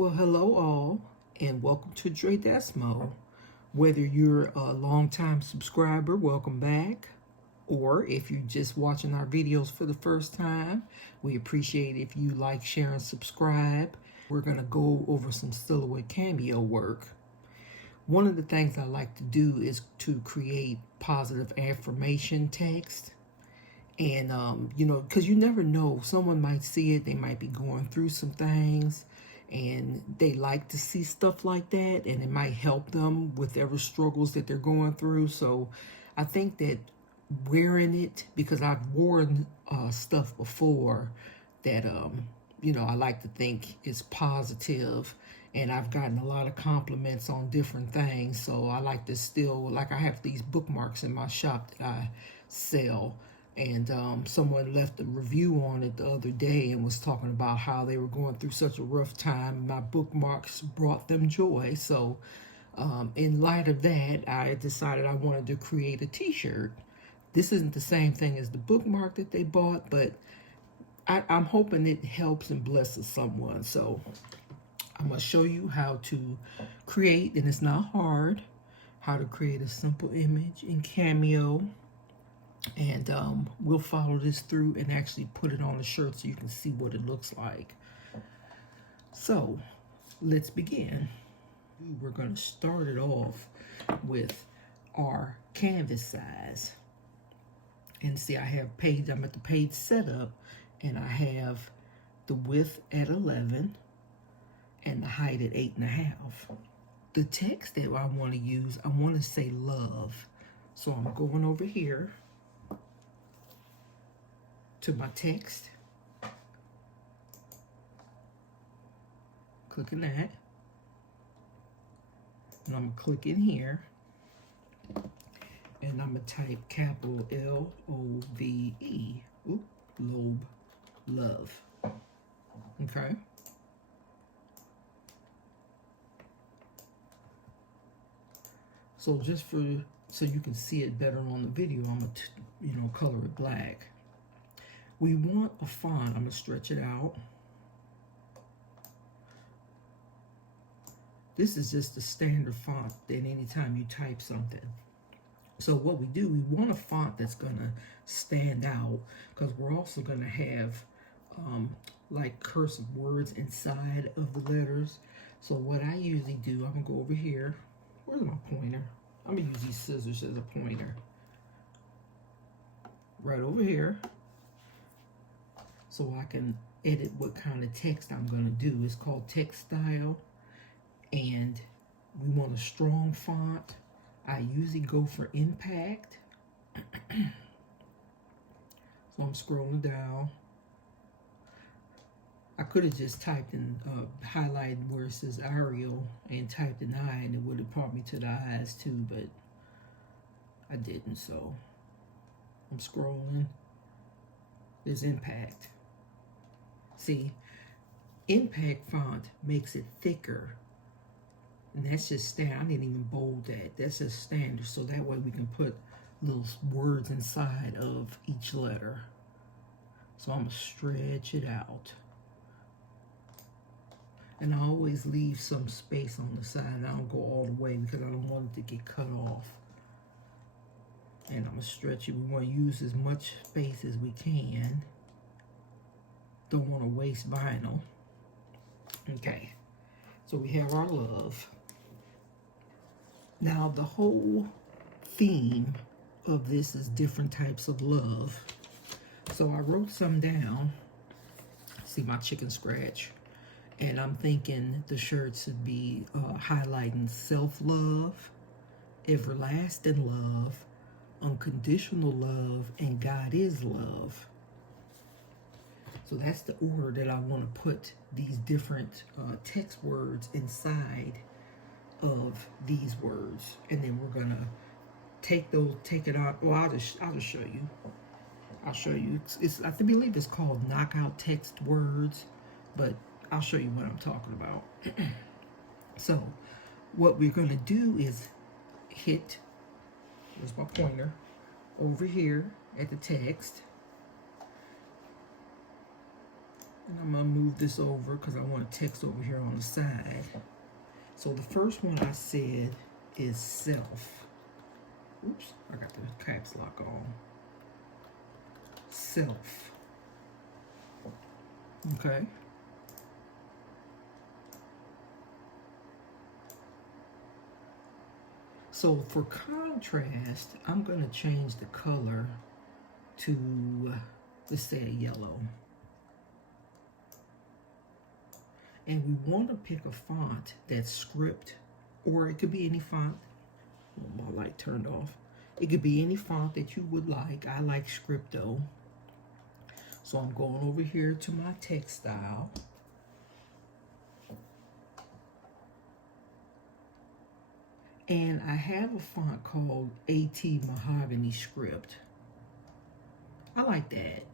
Well, hello all, and welcome to Dre Desmo. Whether you're a longtime subscriber, welcome back, or if you're just watching our videos for the first time, we appreciate if you like, share, and subscribe. We're going to go over some silhouette cameo work. One of the things I like to do is to create positive affirmation text. And, because you never know, someone might see it, they might be going through some things, and they like to see stuff like that, and it might help them with whatever struggles that they're going through. So I think that wearing it, because I've worn stuff before that, I like to think is positive, and I've gotten a lot of compliments on different things. So I like to still, like I have these bookmarks in my shop that I sell. And someone left a review on it the other day and was talking about how they were going through such a rough time. And my bookmarks brought them joy. So in light of that, I decided I wanted to create a t-shirt. This isn't the same thing as the bookmark that they bought, but I'm hoping it helps and blesses someone. So I'm going to show you how to create, and it's not hard, how to create a simple image in Cameo. And we'll follow this through and actually put it on the shirt so you can see what it looks like. So let's begin. We're going to start it off with our canvas size. And see, I'm at the page setup, and I have the width at 11 and the height at 8.5. The text that I want to use, I want to say love. So I'm going over here to my text, clicking that, and I'm gonna click in here, and I'm gonna type capital L-O-V-E, Lobe, love, okay? So just so you can see it better on the video, I'm gonna, color it black. We want a font. I'm going to stretch it out. This is just the standard font that anytime you type something. So what we do, we want a font that's going to stand out, because we're also going to have like cursive words inside of the letters. So what I usually do, I'm going to go over here. Where's my pointer? I'm going to use these scissors as a pointer. Right over here. So I can edit what kind of text I'm going to do. It's called text style, and we want a strong font. I usually go for impact. So I'm scrolling down. I could have just typed in, highlighted where it says Arial and typed an I, and it would have brought me to the eyes too, but I didn't. So I'm scrolling. There's impact. See, impact font makes it thicker. And that's just standard. I didn't even bold that. That's just standard. So that way we can put little words inside of each letter. So I'm going to stretch it out. And I always leave some space on the side. I don't go all the way because I don't want it to get cut off. And I'm going to stretch it. We want to use as much space as we can. Don't want to waste vinyl. Okay, so we have our love. Now the whole theme of this is different types of love. So I wrote some down. See my chicken scratch. And I'm thinking the shirt should be highlighting self-love, everlasting love, unconditional love, and God is love. So that's the order that I want to put these different text words inside of these words. And then we're going to take it out. Well, I'll just show you. I'll show you. I believe it's called knockout text words, but I'll show you what I'm talking about. So what we're going to do is hit, where's my pointer, over here at the text. And I'm going to move this over because I want text over here on the side. So the first one I said is self. Oops, I got the caps lock on. Self. Okay. So for contrast, I'm going to change the color to, let's say, a yellow. And we want to pick a font that's script, or it could be any font. My light turned off. It could be any font that you would like. I like Scripto. So I'm going over here to my text style. And I have a font called AT Mahogany Script. I like that.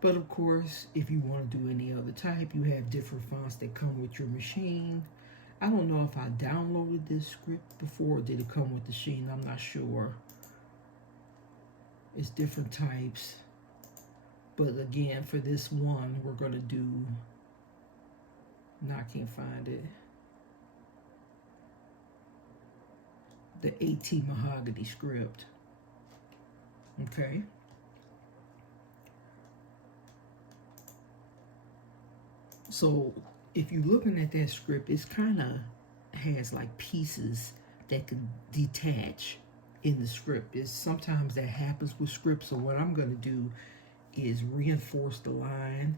But of course, if you want to do any other type, you have different fonts that come with your machine. I don't know if I downloaded this script before or did it come with the machine. I'm not sure. It's different types. But again, for this one, we're going to do, no, I can't find it. The AT Mahogany Script. Okay. So if you're looking at that script, it's kind of has like pieces that can detach in the script. Sometimes that happens with scripts. So what I'm going to do is reinforce the line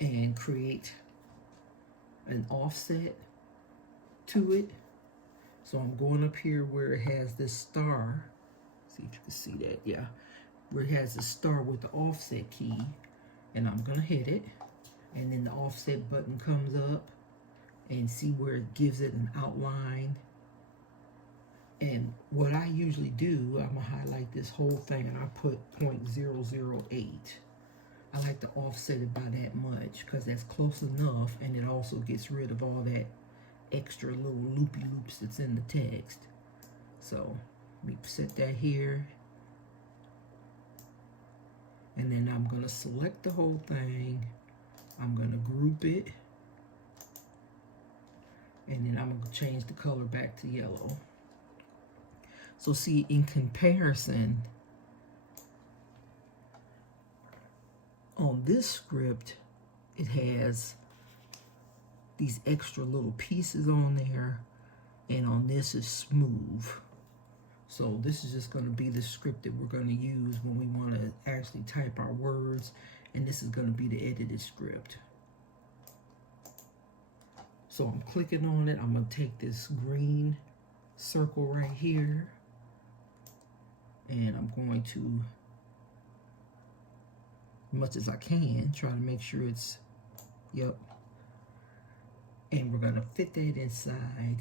and create an offset to it. So I'm going up here where it has this star. See if you can see that. Yeah, where it has the star with the offset key, and I'm going to hit it. And then the offset button comes up, and see where it gives it an outline. And what I usually do, I'm gonna highlight this whole thing and I put 0.008. I like to offset it by that much because that's close enough, and it also gets rid of all that extra little loopy loops that's in the text. So let me set that here. And then I'm gonna select the whole thing. I'm going to group it, and then I'm going to change the color back to yellow. So see, in comparison, on this script, it has these extra little pieces on there, and on this is smooth. So this is just going to be the script that we're going to use when we want to actually type our words. And this is going to be the edited script. So I'm clicking on it. I'm going to take this green circle right here, and I'm going to, as much as I can, try to make sure it's, yep. And we're going to fit that inside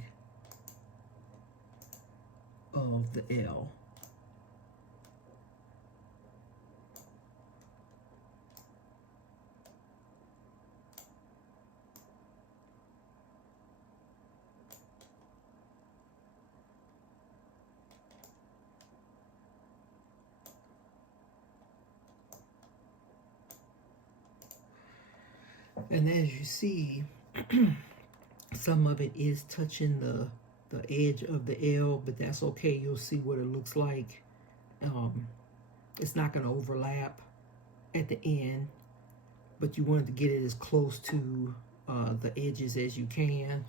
of the L. And as you see, some of it is touching the edge of the L, but that's okay. You'll see what it looks like. It's not going to overlap at the end, but you want to get it as close to the edges as you can.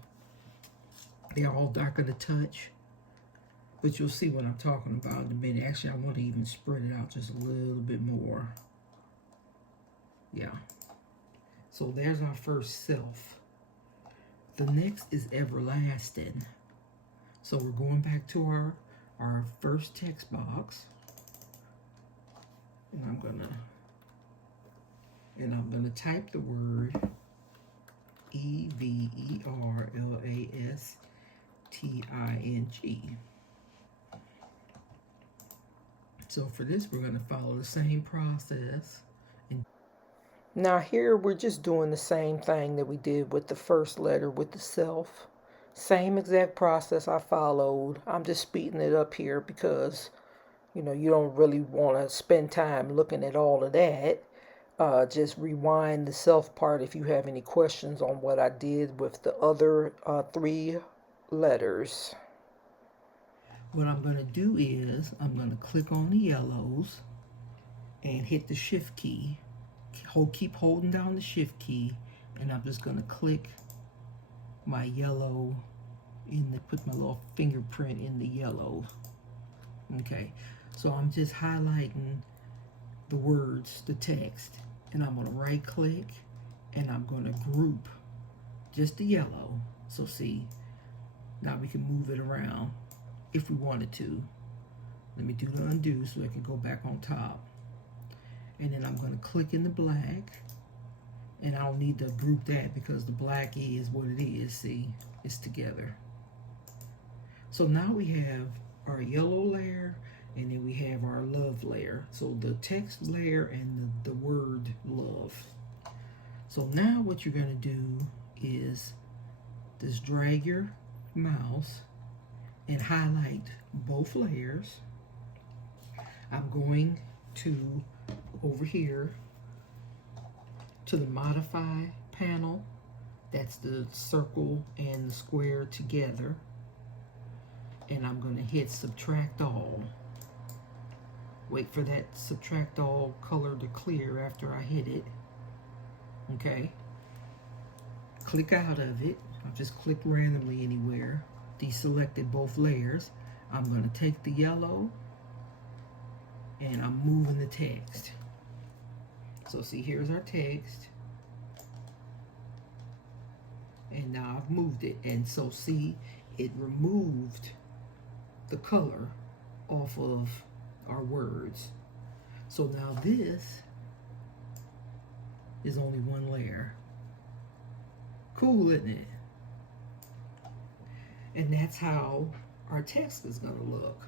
They're all darker to touch, but you'll see what I'm talking about in a minute. Actually, I want to even spread it out just a little bit more. Yeah. So there's our first self. The next is everlasting. So we're going back to our first text box. And I'm gonna type the word everlasting. So for this, we're gonna follow the same process. Now here we're just doing the same thing that we did with the first letter with the self. Same exact process I followed. I'm just speeding it up here because, you know, you don't really want to spend time looking at all of that. just rewind the self part if you have any questions on what I did with the other 3 letters. What I'm going to do is I'm going to click on the yellows and hit the shift key. Keep holding down the shift key, and I'm just going to click my yellow put my little fingerprint in the yellow. Okay, so I'm just highlighting the words, the text, and I'm going to right click and I'm going to group just the yellow. So see, now we can move it around if we wanted to. Let me do the undo so I can go back on top. And then I'm going to click in the black, and I don't need to group that because the black is what it is. See, it's together. So now we have our yellow layer, and then we have our love layer. So the text layer and the word love. So now what you're going to do is just drag your mouse and highlight both layers. I'm going to over here to the modify panel. That's the circle and the square together. And I'm going to hit subtract all. Wait for that subtract all color to clear after I hit it. Okay. Click out of it. I'll just click randomly anywhere. Deselected both layers. I'm going to take the yellow and I'm moving the text. So see, here's our text. And now I've moved it. And so see, it removed the color off of our words. So now this is only one layer. Cool, isn't it? And that's how our text is going to look.